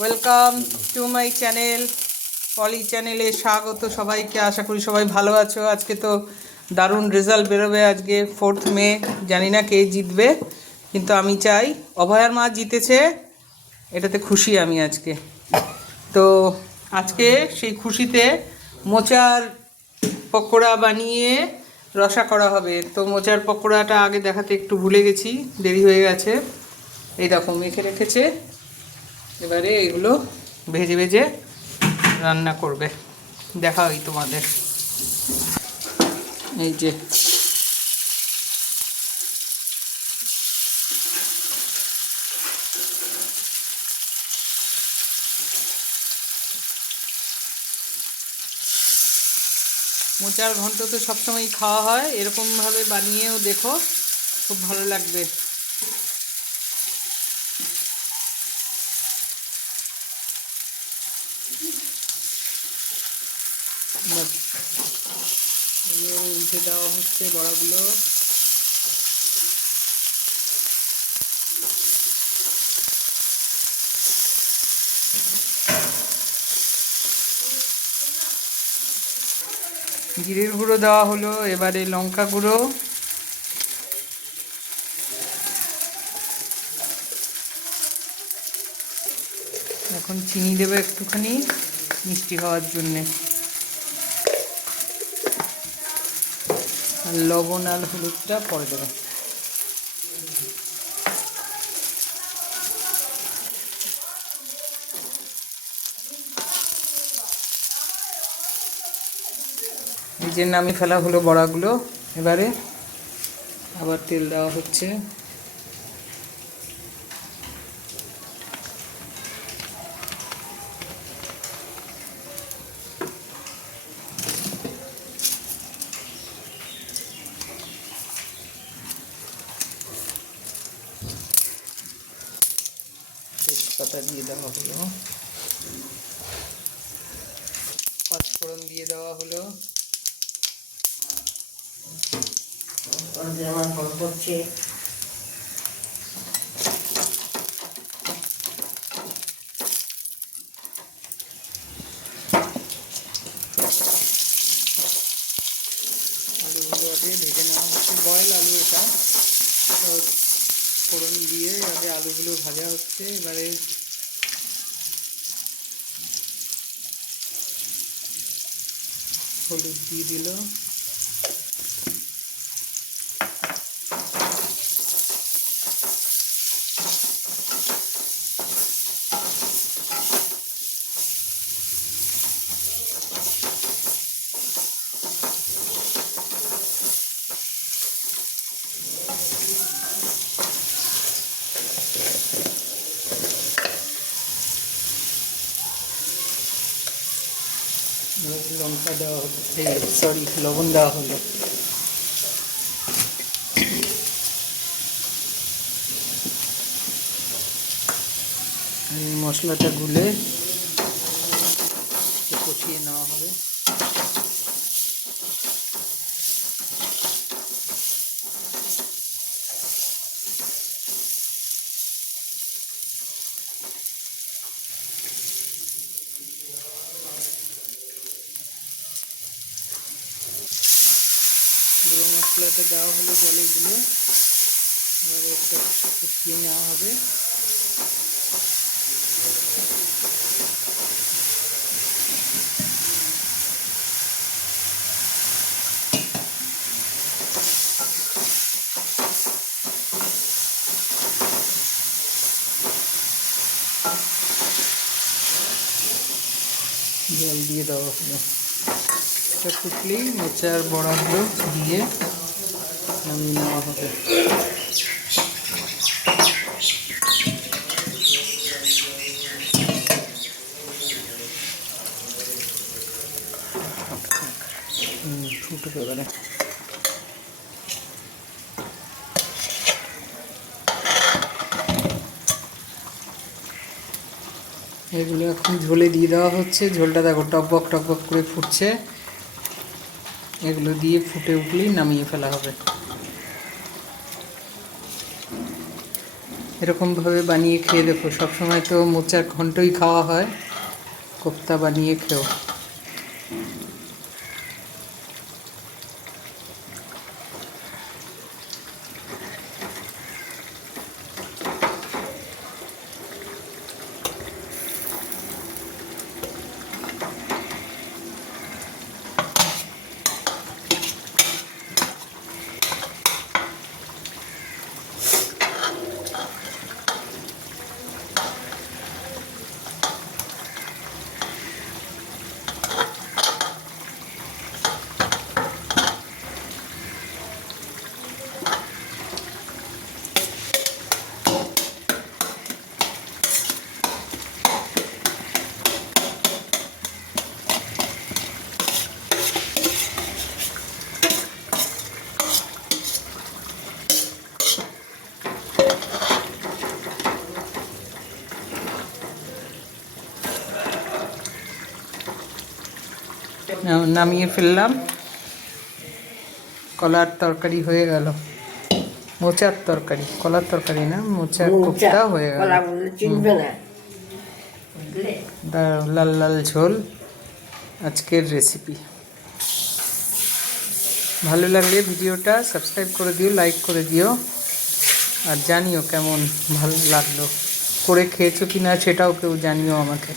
Welcome to my channel, পলি চ্যানেলে স্বাগত সবাইকে। আশা করি সবাই ভালো আছো। আজকে তো দারুণ রেজাল্ট বেরোবে। আজকে 4th মে, জানি না কে জিতবে, কিন্তু আমি চাই অভয়ার মা জিতেছে, এটাতে খুশি আমি আজকে। তো আজকে সেই খুশিতে মোচার পকোড়া বানিয়ে রসা করা হবে। তো মোচার পকোড়াটা আগে দেখাতে একটু ভুলে গেছি, দেরি হয়ে গেছে। এই দেখো মেখে রেখেছে, এবারে এগুলো ভেজে ভেজে রান্না করবে, দেখা হয় তোমাদের। এই যে মোচার ঘন্ট তো সবসময়ই খাওয়া হয়, এরকমভাবে বানিয়েও দেখো, খুব ভালো লাগবে। উঠে দেওয়া হচ্ছে বড়াগুলো। জিরের গুঁড়ো দেওয়া হলো, এবারে লঙ্কা গুঁড়ো, এখন চিনি দেবে একটুখানি মিষ্টি হওয়ার জন্যে, আর লবণ আর হলুদটা পরে দেবে। এই যে নামিয়ে ফেলা হলো বড়াগুলো, এবারে আবার তেল দেওয়া হচ্ছে। তেজপাতা দিয়ে দেওয়া হলো, পাঁচফোড়ন দিয়ে দেওয়া হলো, করছে আলুগুলো আগে ভেজে নেওয়া হচ্ছে, বয়েল আলু এটা। ফোড়ন দিয়ে আগে আলুগুলো ভাজা হচ্ছে, এবারে হলুদ দিয়ে দিল, লঙ্কা দেওয়া হলো, সরি লবণ দেওয়া হলো। মশলাটা গুলে কষিয়ে নেওয়া হবে। গুঁড়ো মশলাটা দেওয়া হলো জলে গুলে, এবারে একটা কষিয়ে নেওয়া হবে। জল দিয়ে দেওয়া হলো, এটা ফুটলেই মোচার বড়াগুলো দিয়ে নামিয়ে নেওয়া হবে। ফুটে এবারে এগুলো এখন ঝোলে দিয়ে দেওয়া হচ্ছে। ঝোলটা দেখো টকবক টকবক করে ফুটছে, এগুলো দিয়ে ফুটে উঠলেই নামিয়ে ফেলা হবে। এরকমভাবে বানিয়ে খেয়ে দেখো। সবসময় তো মোচার ঘন্টই খাওয়া হয়, কোপ্তা বানিয়ে খেও। নামিয়ে ফেললাম, কলার তরকারি হয়ে গেল। মোচার তরকারি, কলার তরকারি না, মোচার কোপ্তা হয়ে গেল। লাল লাল ঝোল আজকের রেসিপি। ভালো লাগলে ভিডিওটা সাবস্ক্রাইব করে দিও, লাইক করে দিও, আর জানিও কেমন ভালো লাগলো, করে খেয়েছো কি না সেটাও কেউ জানিও আমাকে।